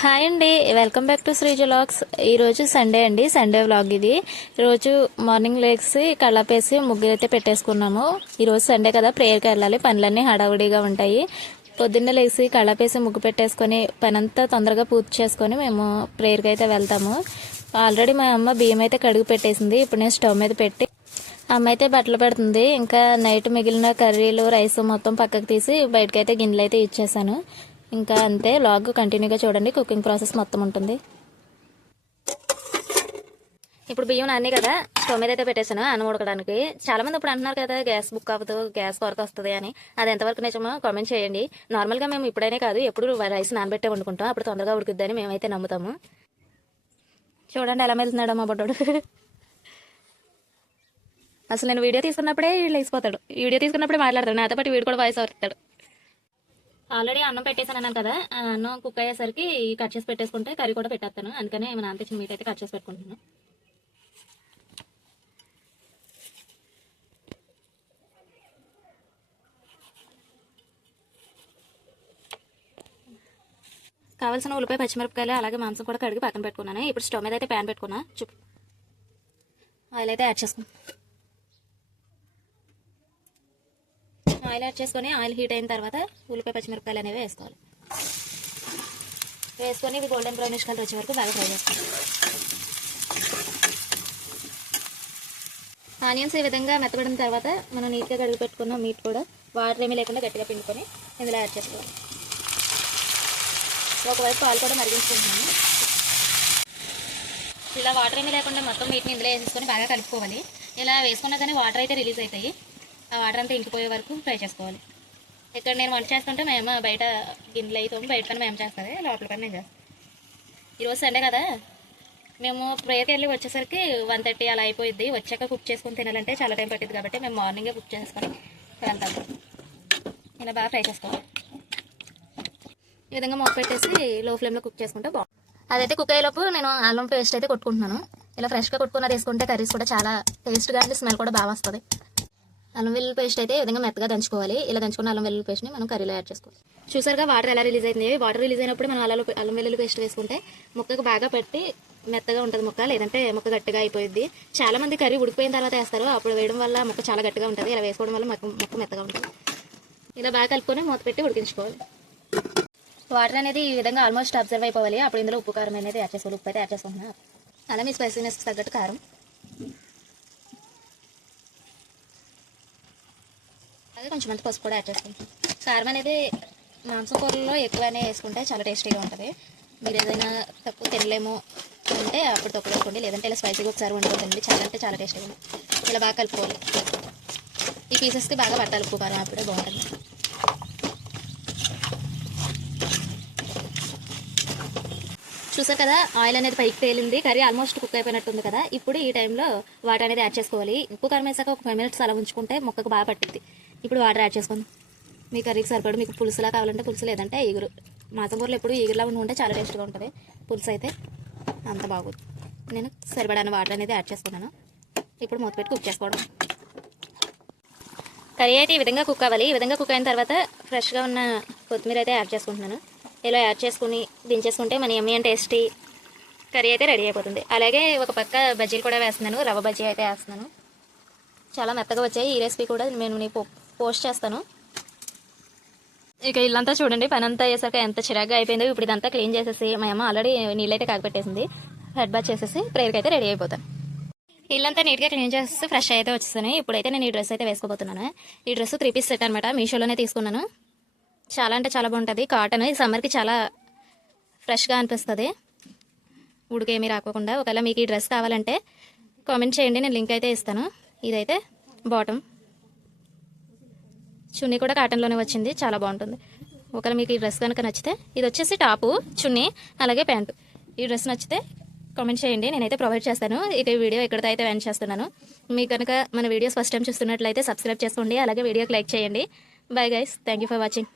Hi అండి, welcome back to Sreeja vlogs. ఈరోజు Sunday అండి, సండే వ్లాగ్ ఇది. ఈరోజు మార్నింగ్ లేచి కళ్ళాపేసి ముగ్గురు అయితే పెట్టేసుకున్నాము. ఈరోజు సండే కదా, ప్రేయర్కి వెళ్ళాలి, పనులన్నీ హడావుడిగా ఉంటాయి. పొద్దున్నే లేచి కళ్ళాపేసి ముగ్గు పెట్టేసుకొని పనంతా తొందరగా పూర్తి చేసుకొని మేము ప్రేయర్కి అయితే వెళ్తాము. ఆల్రెడీ మా అమ్మ బియ్యం అయితే కడుగు పెట్టేసింది. ఇప్పుడు నేను స్టవ్ మీద పెట్టి అమ్మ అయితే బట్టలు పెడుతుంది. ఇంకా నైట్ మిగిలిన కర్రీలు రైస్ మొత్తం పక్కకు తీసి బయటకైతే గిన్నెలు అయితే ఇచ్చేసాను. ఇంకా అంతే, వ్లాగ్ కంటిన్యూగా చూడండి, కుకింగ్ ప్రాసెస్ మొత్తం ఉంటుంది. ఇప్పుడు బియ్యం నాని కదా, స్టవ్ మీద అయితే పెట్టేశాను అన్నం ఉడకడానికి. చాలా మంది ఇప్పుడు అంటున్నారు కదా, గ్యాస్ బుక్ అవ్వదు, గ్యాస్ కొరత వస్తుంది అని. అది ఎంతవరకు నిజమో కామెంట్ చేయండి. నార్మల్గా మేము ఇప్పుడైనా కాదు, ఎప్పుడు రైస్ నానబెట్టే వండుకుంటాం, అప్పుడు తొందరగా ఉడుకుద్దని మేమైతే నమ్ముతాము. చూడండి ఎలా వెళ్తున్నాడు మా బొడ్డోడు. అసలు నేను వీడియో తీసుకున్నప్పుడే వీళ్ళు లేచిపోతాడు, వీడియో తీసుకున్నప్పుడే మాట్లాడతాడు, నాతో పాటు వీడు కూడా వాయిస్ అవుతాడు. ఆల్రెడీ అన్నం పెట్టేసాను అన్నాను కదా, అన్నం కుక్ అయ్యేసరికి కట్ చేసి పెట్టేసుకుంటే కర్రీ కూడా పెట్టేస్తాను. అందుకనే మా నాన్న తెచ్చిన మీట్ అయితే కట్ చేసి పెట్టుకుంటున్నాను. కావాల్సిన ఉల్లిపాయ పచ్చిమిరపకాయలు అలాగే మాంసం కూడా కడిగి పక్కన పెట్టుకున్నాను. ఇప్పుడు స్టవ్ మీద అయితే ప్యాన్ పెట్టుకున్నా. ఆయిల్ అయితే యాడ్ చేసుకున్నాను. ఆయిల్ యాడ్ చేసుకొని ఆయిల్ హీట్ అయిన తర్వాత ఉల్లిపాయ పచ్చిమిరపకాయలు అనేవి వేసుకోవాలి. వేసుకొని ఇవి గోల్డెన్ బ్రౌనిష్ కలర్ వచ్చే వరకు బాగా ఫ్రై చేసుకోవాలి. ఆనియన్స్ ఈ విధంగా మెత్తబడిన తర్వాత మనం నీట్గా కడిగి పెట్టుకున్న మీట్ కూడా వాటర్ ఏమీ లేకుండా గట్టిగా పిండుకొని ఇందులో యాడ్ చేసుకోవాలి. ఒకవైపు పాలు కూడా మరిగించుకుంటున్నాను. ఇలా వాటర్ ఏమీ లేకుండా మొత్తం మీట్ని ఇందులో వేసుకొని బాగా కలుపుకోవాలి. ఇలా వేసుకున్నా కానీ వాటర్ అయితే రిలీజ్ అవుతాయి. ఆ వాటర్ అంతా ఇంకిపోయే వరకు ఫ్రై చేసుకోవాలి. ఇక్కడ నేను వంట చేస్తుంటే మేము బయట గిన్నెలు అయితే బయట పని మేము చేస్తుంది, లోపల పని నేను చేస్తాను. ఈరోజు సండే కదా, మేము ప్రేయర్కి వెళ్ళి వచ్చేసరికి 1:30 అలా అయిపోయింది. వచ్చాక కుక్ చేసుకొని తినాలంటే చాలా టైం పట్టింది కాబట్టి మేము మార్నింగే కుక్ చేసుకొని వెళ్తాము. ఇలా బాగా ఫ్రై చేసుకోవాలి. ఈ విధంగా మూత పెట్టేసి లో ఫ్లేమ్లో కుక్ చేసుకుంటే బాగుంటుంది. అదైతే కుక్ అయ్యేలోపు నేను అల్లం పేస్ట్ అయితే కొట్టుకుంటున్నాను. ఇలా ఫ్రెష్గా కొట్టుకున్నది వేసుకుంటే కర్రీస్ కూడా చాలా టేస్ట్గా అండ్ స్మెల్ కూడా బాగా వస్తుంది. అల్లం వెల్లుల్లి పేస్ట్ అయితే ఈ విధంగా మెత్తగా దంచుకోవాలి. ఇలా దంచుకున్న అల్లం వెల్లుల్లి పేస్ట్ని మనం కర్రీలో యాడ్ చేసుకోవాలి. చూసారుగా వాటర్ ఎలా రిలీజ్ అయింది. వాటర్ రిలీజ్ అయినప్పుడు మనం అల్లం వెల్లుల్లి పేస్ట్ వేసుకుంటే ముక్కకు బాగా పట్టి మెత్తగా ఉంటుంది ముక్క, లేదంటే ముక్క గట్టిగా అయిపోయింది. చాలా మంది కర్రీ ఉడికిపోయిన తర్వాత వేస్తారు, అప్పుడు వేయడం వల్ల ముక్క చాలా గట్టిగా ఉంటుంది. ఇలా వేసుకోవడం వల్ల ముక్క మెత్తగా ఉంటుంది. ఇలా బాగా కలుపుకొని మూత పెట్టి ఉడికించుకోవాలి. వాటర్ అనేది ఈ విధంగా ఆల్మోస్ట్ అబ్జర్వ్ అయిపోవాలి. అప్పుడు ఇందులో ఉప్పు కారం అనేది యాడ్ చేసుకోవాలి. ఉప్పు అయితే యాడ్ చేసుకుంటున్నాను. అలా మీ స్పైసీనెస్కి తగ్గట్టు కారం, అలాగే కొంచెం అంత పసుపు కూడా యాడ్ చేసుకుంటాం. కారం అనేది మాంసం కూరల్లో ఎక్కువనే వేసుకుంటే చాలా టేస్టీగా ఉంటుంది. మీరు ఏదైనా తక్కువ తినలేము అంటే అప్పుడు తక్కువ వేసుకోండి, లేదంటే ఇలా స్పైసీగా ఒకసారి వండుకుంటుంది. చాలా అంటే చాలా టేస్టీగా ఉంది. ఇలా బాగా కలుపుకోవాలి. ఈ పీసెస్కి బాగా పట్టాలి ఉప్పు కారం, అప్పుడే బాగుంటుంది. చూసారు కదా, ఆయిల్ అనేది పైకి తేలింది. కర్రీ ఆల్మోస్ట్ కుక్ అయిపోయినట్టుంది కదా. ఇప్పుడు ఈ టైంలో వాటర్ అనేది యాడ్ చేసుకోవాలి. ఉప్పు కారం వేసాక ఒక 5 minutes అలా ఉంచుకుంటే మొక్కకు బాగా పట్టింది. ఇప్పుడు వాటర్ యాడ్ చేసుకోండి. మీ కర్రీకి సరిపడు, మీకు పులుసులా కావాలంటే పులుసు, లేదంటే ఈగురు. మాంసం కూరలు ఎప్పుడు ఈగురులా ఉంటే చాలా టేస్ట్గా ఉంటుంది. పులుసు అయితే అంత బాగోదు. నేను సరిపడాను వాటర్ అనేది యాడ్ చేసుకున్నాను. ఇప్పుడు మూత పెట్టి కుక్ చేసుకోవడం. కర్రీ అయితే ఈ విధంగా కుక్ అవ్వాలి. ఈ విధంగా కుక్ అయిన తర్వాత ఫ్రెష్గా ఉన్న కొత్తిమీర అయితే యాడ్ చేసుకుంటున్నాను. ఇలా యాడ్ చేసుకుని దించేసుకుంటే మన యమ్మీ అండ్ టేస్టీ కర్రీ అయితే రెడీ అయిపోతుంది. అలాగే ఒక పక్క బజ్జీలు కూడా వేస్తున్నాను, రవ్వ బజ్జీ అయితే వేస్తున్నాను. చాలా మెత్తగా వచ్చాయి. ఈ రెసిపీ కూడా నేను పోస్ట్ చేస్తాను. ఇక ఇల్లంతా చూడండి, పని అంతా అయ్యేసరికి ఎంత చిరాగ్గా అయిపోయిందో. ఇప్పుడు ఇదంతా క్లీన్ చేసేసి మా అమ్మ ఆల్రెడీ నీళ్ళైతే కాగపెట్టేసింది. హెడ్ బాత్ చేసేసి ప్రేయర్కి అయితే రెడీ అయిపోతాను. ఇల్లంతా నీట్గా క్లీన్ చేసేసి ఫ్రెష్ అయితే వచ్చేసాను. ఇప్పుడైతే నేను ఈ డ్రెస్ అయితే వేసుకోబోతున్నాను. ఈ డ్రెస్ 3 piece సెట్ అనమాట, మీషోలోనే తీసుకున్నాను. చాలా అంటే చాలా బాగుంటుంది. కాటన్, ఈ సమ్మర్కి చాలా ఫ్రెష్గా అనిపిస్తుంది, ఉడికేమీ రాకోకుండా. ఒకవేళ మీకు ఈ డ్రెస్ కావాలంటే కామెంట్ చేయండి, నేను లింక్ అయితే ఇస్తాను. ఇదైతే బాటమ్, చున్నీ కూడా కాటన్లోనే వచ్చింది, చాలా బాగుంటుంది. ఒకవేళ మీకు ఈ డ్రెస్ కనుక నచ్చితే, ఇది వచ్చేసి టాపు, చున్నీ, అలాగే ప్యాంటు. ఈ డ్రెస్ నచ్చితే కామెంట్ చేయండి, నేనైతే ప్రొవైడ్ చేస్తాను. ఇక ఈ వీడియో ఇక్కడితో అయితే ఎండ్ చేస్తున్నాను. మీకు కనుక మన వీడియోస్ ఫస్ట్ టైం చూస్తున్నట్లయితే సబ్స్క్రైబ్ చేసుకోండి, అలాగే వీడియోకి లైక్ చేయండి. Bye guys, thank you for watching.